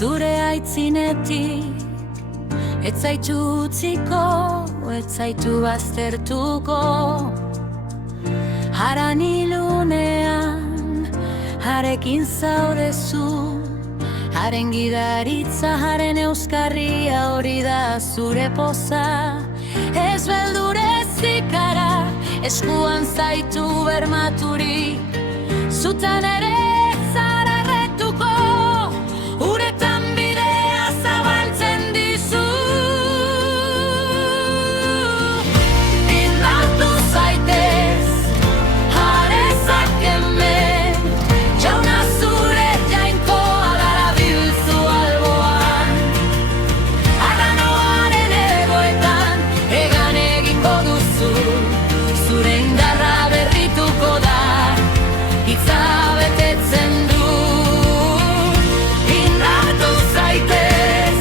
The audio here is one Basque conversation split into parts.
zure aitzinetik. Ez zaitu utziko, ez zaitu baztertuko. Haran ilunean, harekin zaudezu. Haren gidaritza, haren euskarria, hori da zure poza. Ez beldurez ikara, eskuan zaitu bermaturik. Zutan ere zara erretuko, uretan bidea zabaltzen dizu. Indartu zaitez, jarezak hemen, jauna zure jainkoa darabilzu alboan. Arranoaren egoetan, egan egingo duzu, zure indarra berrituko da. Hitza betetzen du. Indartu zaitez,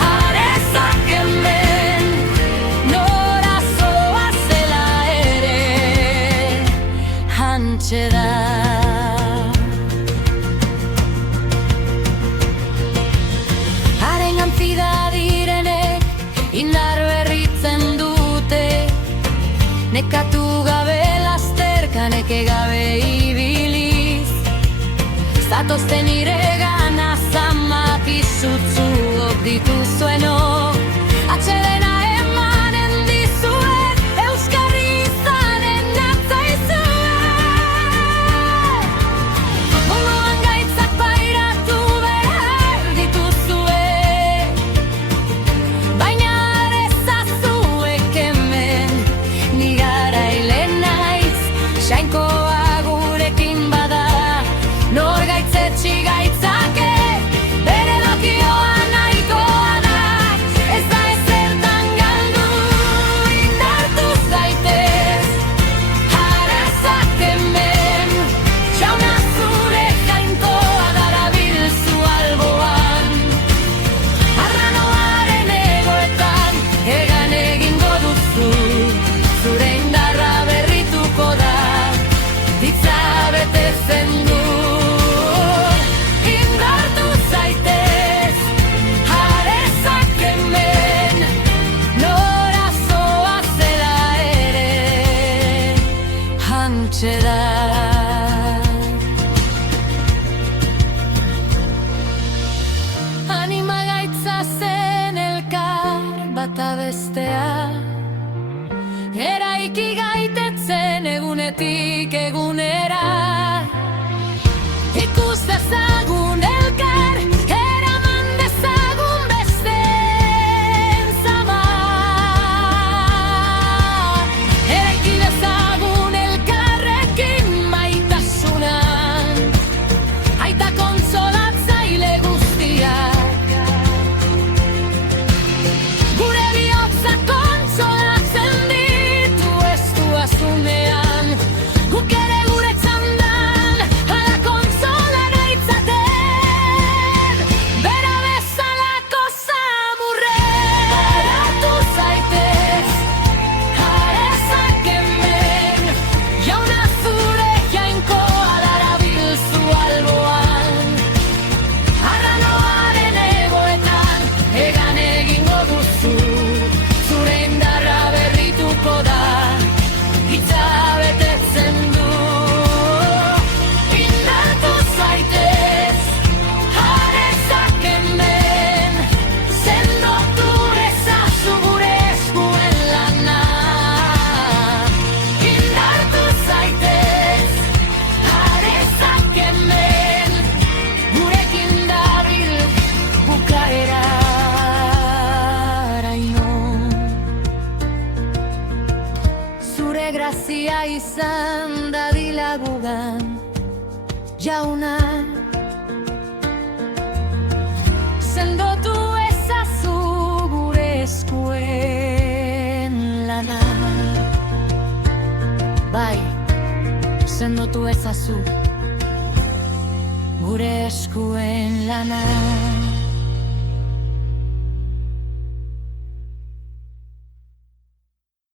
jarezak hemen, nora zoazela ere, hantxe da. Haren antzida direnek, indar berritzen dute, nekatu gabe lasterka, neke gabe ibiliz. Zatozten iregana zamapizutzuok dituzuenok. Atxedena emanen dizuet, euskarri izanen natzaizue. Munduan gaitzak pairatu behar dituzue. Baina arezazuek hemen, ni garaile naiz, jainkoa gurekin bada. Nor gaitzetsi gaitzake, bere dokioa nahikoa da. Ez da ezertan galdu, indartu zaitez, jarezak hemen, jauna zure jainkoa darabilzu alboan. Arranoaren egoetan, egan egingo duzu, zure indarra berrituko da. Hitza betetzen du. Indartu zaitez, jarezak hemen, nora zoazela ere, hantxe da. Anima gaitza zen elkar bata bestea, eraiki gaitetzen egunetik egunera. Ikus dezagun elkar, eraman dezagun besteen zama. Eraiki dezagun elkarrekin maitasunan, aita konsolatzaile guztiak. Gure bihotza konsolatzen ditu estu azunean. Guk ere gure txandan, ala konsola naitzaten. Bera bezalako samurren. Haratu zaitez, jarezak hemen, jauna zure jainkoa darabilzu alboan. Arranoaren egoetan, egan egingo duzu, zure indarra berrituko da. Hitza betetzen du. Indartu zaitez, jarezak hemen, sendotu ezazu gure eskuen lana. Indartu zaitez, jarezak hemen, gurekin dabil bukaera araino. Zure grazia izan dadila gugan, jauna. Sendotu ezazu gure eskuen lana. Bai, sendotu ezazu gure eskuen lana.